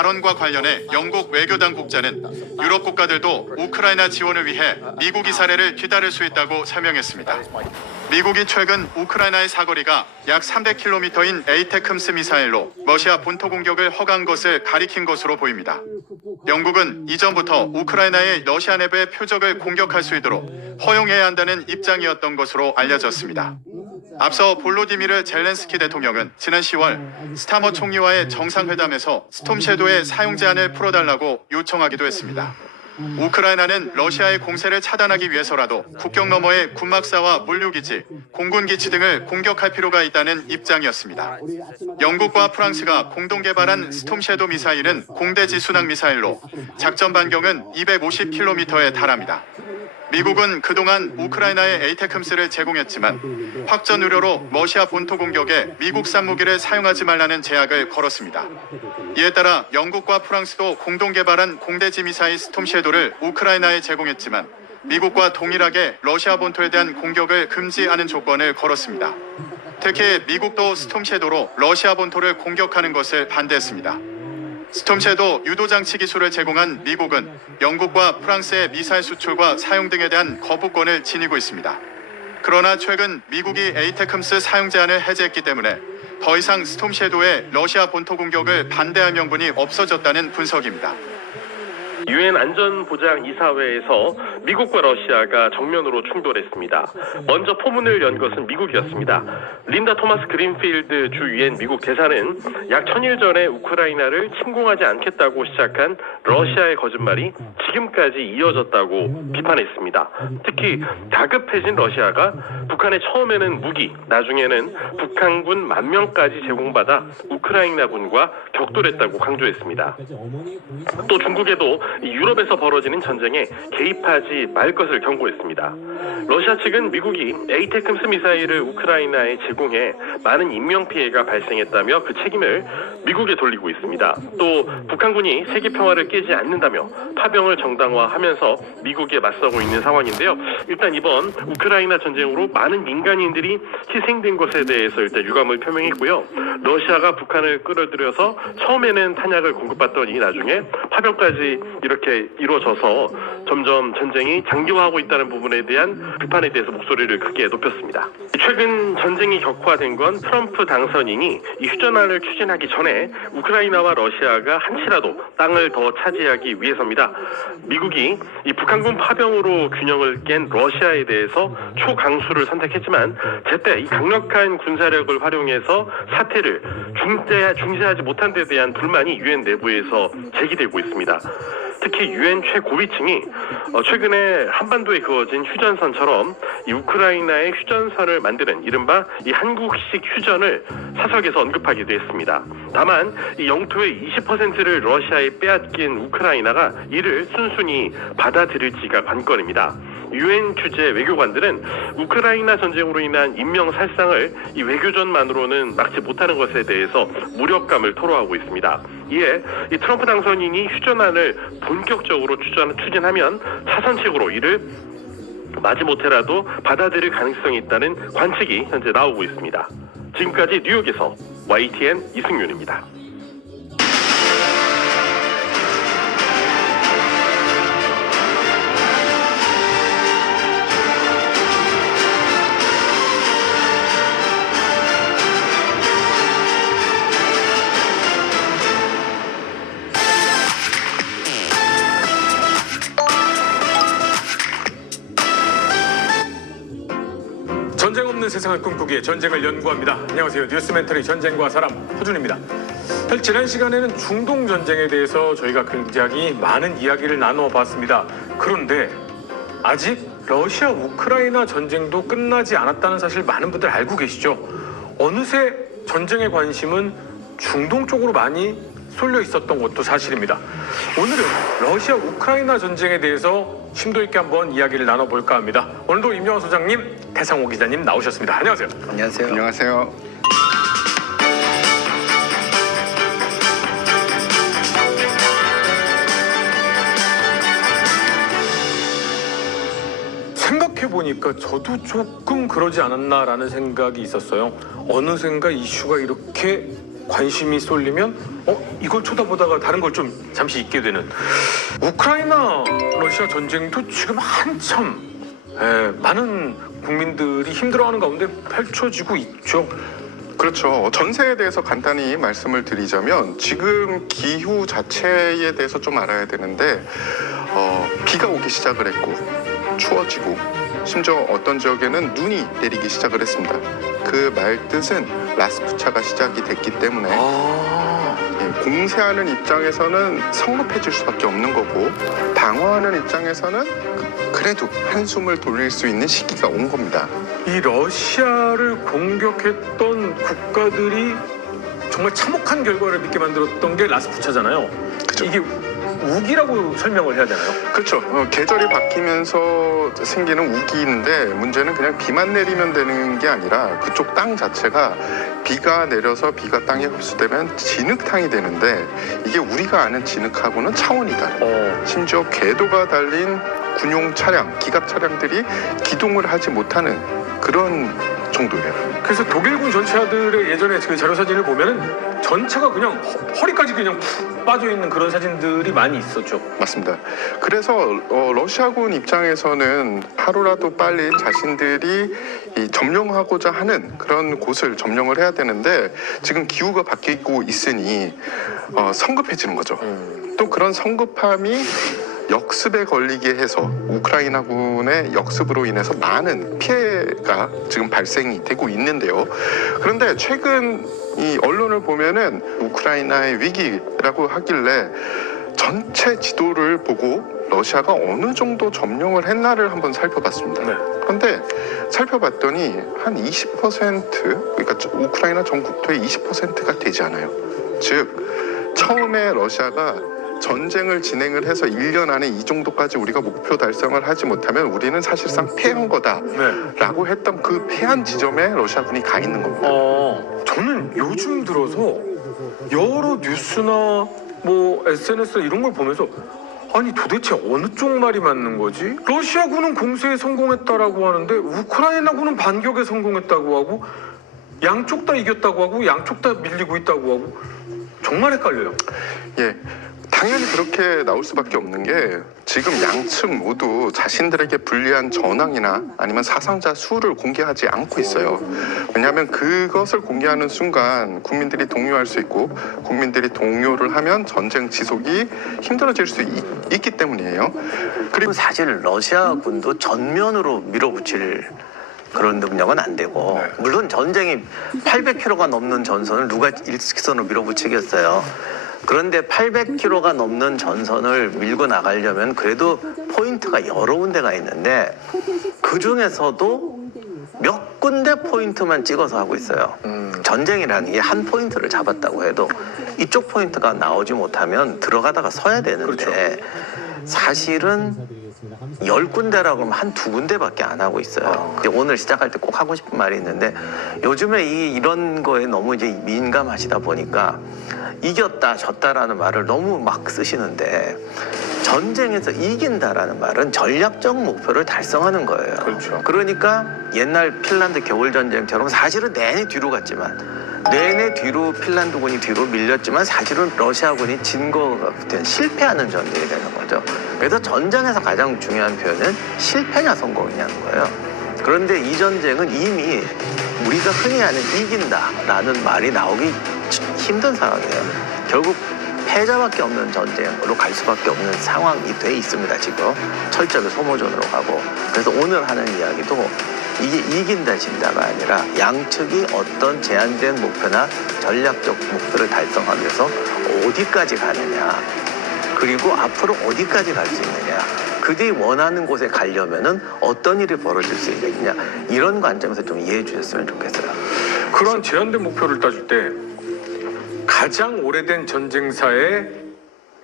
발언과 관련해 영국 외교당국자는 유럽 국가들도 우크라이나 지원을 위해 미국이 사례를 기다릴 수 있다고 설명했습니다. 미국이 최근 우크라이나의 사거리가 약 300km인 에이테크스 미사일로 러시아 본토 공격을 허가한 것을 가리킨 것으로 보입니다. 영국은 이전부터 우크라이나의 러시아 내부의 표적을 공격할 수 있도록 허용해야 한다는 입장이었던 것으로 알려졌습니다. 앞서 볼로디미르 젤렌스키 대통령은 지난 10월 스타머 총리와의 정상회담에서 스톰 섀도우의 사용 제한을 풀어달라고 요청하기도 했습니다. 우크라이나는 러시아의 공세를 차단하기 위해서라도 국경 너머의 군막사와 물류기지, 공군기지 등을 공격할 필요가 있다는 입장이었습니다. 영국과 프랑스가 공동 개발한 스톰 섀도우 미사일은 공대지 순항 미사일로 작전 반경은 250km에 달합니다. 미국은 그동안 우크라이나에 에이테크스를 제공했지만 확전 우려로 러시아 본토 공격에 미국산 무기를 사용하지 말라는 제약을 걸었습니다. 이에 따라 영국과 프랑스도 공동 개발한 공대지 미사일 스톰 섀도우를 우크라이나에 제공했지만 미국과 동일하게 러시아 본토에 대한 공격을 금지하는 조건을 걸었습니다. 특히 미국도 스톰 섀도우로 러시아 본토를 공격하는 것을 반대했습니다. 스톰 섀도우 유도 장치 기술을 제공한 미국은 영국과 프랑스의 미사일 수출과 사용 등에 대한 거부권을 지니고 있습니다. 그러나 최근 미국이 에이테크스 사용 제한을 해제했기 때문에 더 이상 스톰 섀도우의 러시아 본토 공격을 반대할 명분이 없어졌다는 분석입니다. 유엔 안전보장이사회에서 미국과 러시아가 정면으로 충돌했습니다. 먼저 포문을 연 것은 미국이었습니다. 린다 토마스 그린필드 주 유엔 미국 대사는 약 1000일 전에 우크라이나를 침공하지 않겠다고 시작한 러시아의 거짓말이 지금까지 이어졌다고 비판했습니다. 특히 다급해진 러시아가 북한에 처음에는 무기, 나중에는 북한군 10,000명까지 제공받아 우크라이나군과 격돌했다고 강조했습니다. 또 중국에도 유럽에서 벌어지는 전쟁에 개입하지 말 것을 경고했습니다. 러시아 측은 미국이 에이테크스 미사일을 우크라이나에 제공해 많은 인명피해가 발생했다며 그 책임을 미국에 돌리고 있습니다. 또 북한군이 세계 평화를 깨지 않는다며 파병을 정당화하면서 미국에 맞서고 있는 상황인데요. 일단 이번 우크라이나 전쟁으로 많은 민간인들이 희생된 것에 대해서 일단 유감을 표명했고요. 러시아가 북한을 끌어들여서 처음에는 탄약을 공급받더니 나중에 파병까지 이렇게 이루어져서 점점 전쟁이 장기화하고 있다는 부분에 대한 비판에 대해서 목소리를 크게 높였습니다. 최근 전쟁이 격화된 건 트럼프 당선인이 이 휴전안을 추진하기 전에 우크라이나와 러시아가 한치라도 땅을 더 차지하기 위해서입니다. 미국이 이 북한군 파병으로 균형을 깬 러시아에 대해서 초강수를 선택했지만 제때 이 강력한 군사력을 활용해서 사태를 중재하지 못한 데 대한 불만이 유엔 내부에서 제기되고 있습니다. 특히 유엔 최고위층이 최근에 한반도에 그어진 휴전선처럼 이 우크라이나의 휴전선을 만드는 이른바 이 한국식 휴전을 사석에서 언급하기도 했습니다. 다만 이 영토의 20%를 러시아에 빼앗긴 우크라이나가 이를 순순히 받아들일지가 관건입니다. 유엔 주재 외교관들은 우크라이나 전쟁으로 인한 인명 살상을 이 외교전만으로는 막지 못하는 것에 대해서 무력감을 토로하고 있습니다. 이에 이 트럼프 당선인이 휴전안을 본격적으로 추진하면 차선책으로 이를 마지못해라도 받아들일 가능성이 있다는 관측이 현재 나오고 있습니다. 지금까지 뉴욕에서 YTN 이승윤입니다. 전쟁 없는 세상을 꿈꾸기에 전쟁을 연구합니다. 안녕하세요. 뉴스멘터리 전쟁과 사람 허준입니다. 사실 지난 시간에는 중동 전쟁에 대해서 저희가 굉장히 많은 이야기를 나눠봤습니다. 그런데 아직 러시아 우크라이나 전쟁도 끝나지 않았다는 사실 많은 분들 알고 계시죠? 어느새 전쟁의 관심은 중동 쪽으로 많이 쏠려 있었던 것도 사실입니다. 오늘은 러시아 우크라이나 전쟁에 대해서 심도 있게 한번 이야기를 나눠볼까 합니다. 오늘도 임영환 소장님, 태상호 기자님 나오셨습니다. 안녕하세요. 안녕하세요. 안녕하세요. 생각해보니까 저도 조금 그러지 않았나라는 생각이 있었어요. 어느샌가 이슈가 이렇게 관심이 쏠리면 이걸 쳐다보다가 다른 걸 좀 잠시 잊게 되는 우크라이나 러시아 전쟁도 지금 한참 많은 국민들이 힘들어하는 가운데 펼쳐지고 있죠. 그렇죠. 전세에 대해서 간단히 말씀을 드리자면 지금 기후 자체에 대해서 좀 알아야 되는데 비가 오기 시작을 했고 추워지고 심지어 어떤 지역에는 눈이 내리기 시작을 했습니다. 그 말 뜻은 라스푸차가 시작이 됐기 때문에 공세하는 입장에서는 성급해질 수밖에 없는 거고 방어하는 입장에서는 그래도 한숨을 돌릴 수 있는 시기가 온 겁니다. 이 러시아를 공격했던 국가들이 정말 참혹한 결과를 믿게 만들었던 게 라스푸차잖아요. 그죠. 이게 우기라고 설명을 해야 되나요? 그렇죠. 계절이 바뀌면서 생기는 우기인데 문제는 그냥 비만 내리면 되는 게 아니라 그쪽 땅 자체가 비가 내려서 비가 땅에 흡수되면 진흙탕이 되는데 이게 우리가 아는 진흙하고는 차원이 다르고 심지어 궤도가 달린 군용 차량, 기갑 차량들이 기동을 하지 못하는 그런 정도예요. 그래서 독일군 전차들의 예전에 그 자료 사진을 보면은 전차가 그냥 허리까지 그냥 푹 빠져 있는 그런 사진들이 많이 있었죠. 맞습니다. 그래서 러시아군 입장에서는 하루라도 빨리 자신들이 점령하고자 하는 그런 곳을 점령을 해야 되는데 지금 기후가 바뀌고 있으니 성급해지는 거죠. 또 그런 성급함이 역습에 걸리게 해서 우크라이나군의 역습으로 인해서 많은 피해가 지금 발생이 되고 있는데요. 그런데 최근 이 언론을 보면은 우크라이나의 위기라고 하길래 전체 지도를 보고 러시아가 어느 정도 점령을 했나를 한번 살펴봤습니다. 네. 그런데 살펴봤더니 한 20% 그러니까 우크라이나 전 국토의 20%가 되지 않아요. 즉 처음에 러시아가 전쟁을 진행을 해서 1년 안에 이 정도까지 우리가 목표 달성을 하지 못하면 우리는 사실상 패한 거다라고 했던 그 패한 지점에 러시아군이 가 있는 겁니다. 저는 요즘 들어서 여러 뉴스나 뭐 SNS 이런 걸 보면서 아니 도대체 어느 쪽 말이 맞는 거지? 러시아군은 공세에 성공했다라고 하는데 우크라이나군은 반격에 성공했다고 하고 양쪽 다 이겼다고 하고 양쪽 다 밀리고 있다고 하고 정말 헷갈려요. 예. 당연히 그렇게 나올 수밖에 없는 게 지금 양측 모두 자신들에게 불리한 전황이나 아니면 사상자 수를 공개하지 않고 있어요. 왜냐하면 그것을 공개하는 순간 국민들이 동요할 수 있고 국민들이 동요를 하면 전쟁 지속이 힘들어질 수 있기 때문이에요. 그리고 사실 러시아군도 전면으로 밀어붙일 그런 능력은 안 되고 물론 전쟁이 800km가 넘는 전선을 누가 일직선으로 밀어붙이겠어요. 그런데 800km가 넘는 전선을 밀고 나가려면 그래도 포인트가 여러 군데가 있는데 그 중에서도 몇 군데 포인트만 찍어서 하고 있어요. 전쟁이라는 게 한 포인트를 잡았다고 해도 이쪽 포인트가 나오지 못하면 들어가다가 서야 되는데 사실은 10군데라고 하면 한 2군데밖에 안 하고 있어요. 근데 오늘 시작할 때 꼭 하고 싶은 말이 있는데 요즘에 이런 거에 너무 이제 민감하시다 보니까 이겼다 졌다라는 말을 너무 막 쓰시는데 전쟁에서 이긴다라는 말은 전략적 목표를 달성하는 거예요. 그렇죠. 그러니까 옛날 핀란드 겨울전쟁처럼 사실은 내내 뒤로 갔지만 내내 뒤로 핀란드군이 뒤로 밀렸지만 사실은 러시아군이 진 거가 실패하는 전쟁이 되는 거죠. 그래서 전쟁에서 가장 중요한 표현은 실패냐 성공이냐는 거예요. 그런데 이 전쟁은 이미 우리가 흔히 하는 이긴다라는 말이 나오기 힘든 상황이에요. 결국 패자밖에 없는 전쟁으로 갈 수밖에 없는 상황이 돼 있습니다. 지금 철저하게 소모전으로 가고. 그래서 오늘 하는 이야기도 이게 이긴다 진다가 아니라 양측이 어떤 제한된 목표나 전략적 목표를 달성하면서 어디까지 가느냐, 그리고 앞으로 어디까지 갈 수 있느냐, 그들이 원하는 곳에 가려면은 어떤 일이 벌어질 수 있느냐, 이런 관점에서 좀 이해해 주셨으면 좋겠어요. 그런 제한된 목표를 따질 때 가장 오래된 전쟁사의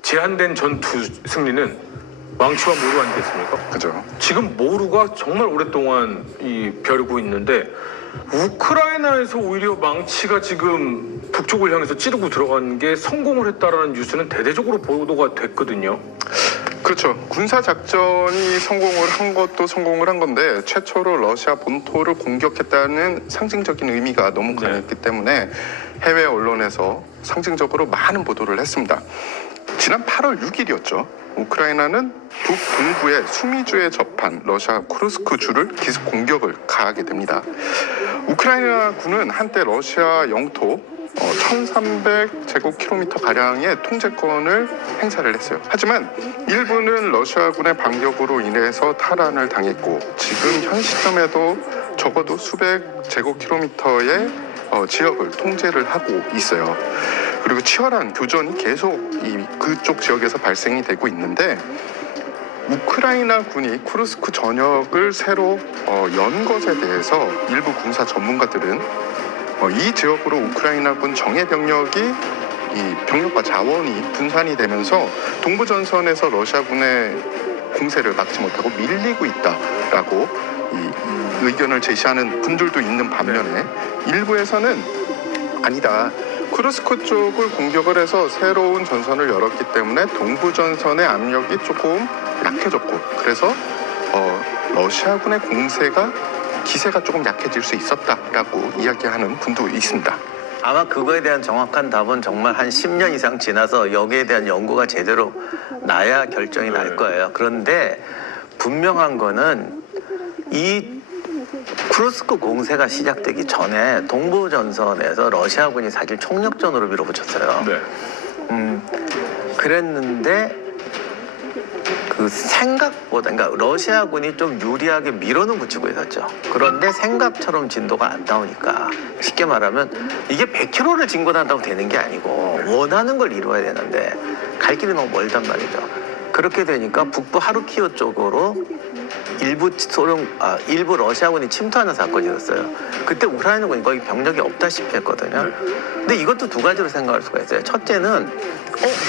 제한된 전투 승리는 망치와 모루 아니겠습니까? 그죠? 지금 모루가 정말 오랫동안 벼르고 있는데 우크라이나에서 오히려 망치가 지금 북쪽을 향해서 찌르고 들어간 게 성공을 했다라는 뉴스는 대대적으로 보도가 됐거든요. 그렇죠. 군사 작전이 성공을 한 것도 성공을 한 건데 최초로 러시아 본토를 공격했다는 상징적인 의미가 너무 강했기 때문에 해외 언론에서 상징적으로 많은 보도를 했습니다. 지난 8월 6일이었죠. 우크라이나는 북동부의 수미주에 접한 러시아 쿠르스크 주를 기습 공격을 가하게 됩니다. 우크라이나 군은 한때 러시아 영토 1300제곱킬로미터 가량의 통제권을 행사를 했어요. 하지만 일부는 러시아군의 반격으로 인해서 탈환을 당했고 지금 현 시점에도 적어도 수백 제곱킬로미터의 지역을 통제를 하고 있어요. 그리고 치열한 교전이 계속 그쪽 지역에서 발생이 되고 있는데 우크라이나 군이 쿠르스크 전역을 새로 연 것에 대해서 일부 군사 전문가들은 이 지역으로 우크라이나군 정예 병력이 이 병력과 자원이 분산이 되면서 동부 전선에서 러시아군의 공세를 막지 못하고 밀리고 있다라고 이 의견을 제시하는 분들도 있는 반면에 일부에서는 아니다. 쿠르스크 쪽을 공격을 해서 새로운 전선을 열었기 때문에 동부 전선의 압력이 조금 약해졌고 그래서 러시아군의 공세가 기세가 조금 약해질 수 있었다라고 이야기하는 분도 있습니다. 아마 그거에 대한 정확한 답은 정말 한 10년 이상 지나서 여기에 대한 연구가 제대로 나야 결정이 날 거예요. 그런데 분명한 거는 이 쿠르스크 공세가 시작되기 전에 동부 전선에서 러시아군이 사실 총력전으로 밀어붙였어요. 네. 그랬는데 그 생각보다 그러니까 러시아군이 좀 유리하게 밀어는 붙이고 있었죠. 그런데 생각처럼 진도가 안 나오니까 쉽게 말하면 이게 100km를 진군한다고 되는 게 아니고 원하는 걸 이루어야 되는데 갈 길이 너무 멀단 말이죠. 그렇게 되니까 북부 하르키우 쪽으로 일부 러시아군이 침투하는 사건이 있었어요. 그때 우크라이나군이 거의 병력이 없다시피 했거든요. 근데 이것도 두 가지로 생각할 수가 있어요. 첫째는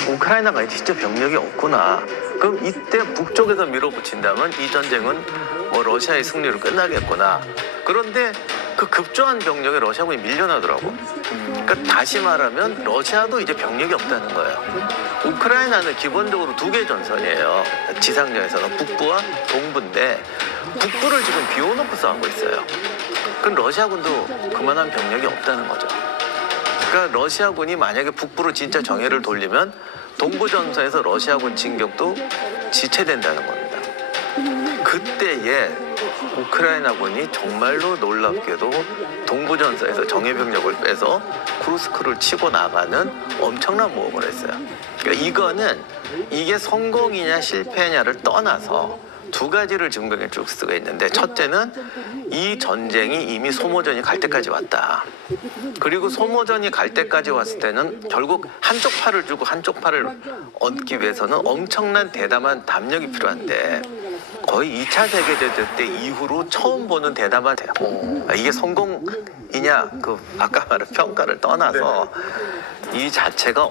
우크라이나가 진짜 병력이 없구나. 그럼 이때 북쪽에서 밀어붙인다면 이 전쟁은 뭐 러시아의 승리로 끝나겠구나. 그런데 그 급조한 병력에 러시아군이 밀려나더라고. 그러니까 다시 말하면 러시아도 이제 병력이 없다는 거예요. 우크라이나는 기본적으로 두 개의 전선이에요. 지상전에서는 북부와 동부인데 북부를 지금 비워놓고 싸우고 있어요. 그럼 러시아군도 그만한 병력이 없다는 거죠. 그러니까 러시아군이 만약에 북부로 진짜 정예를 돌리면 동부 전선에서 러시아군 진격도 지체된다는 겁니다. 그때에 우크라이나군이 정말로 놀랍게도 동부 전선에서 정예 병력을 빼서 쿠르스크를 치고 나가는 엄청난 모험을 했어요. 그러니까 이게 성공이냐 실패냐를 떠나서 두 가지를 증명해 줄 수가 있는데 첫째는 이 전쟁이 이미 소모전이 갈 때까지 왔다. 그리고 소모전이 갈 때까지 왔을 때는 결국 한쪽 팔을 주고 한쪽 팔을 얻기 위해서는 엄청난 대담한 담력이 필요한데 거의 2차 세계대전 때 이후로 처음 보는 대담한 이게 성공이냐 그 아까 말한 평가를 떠나서 이 자체가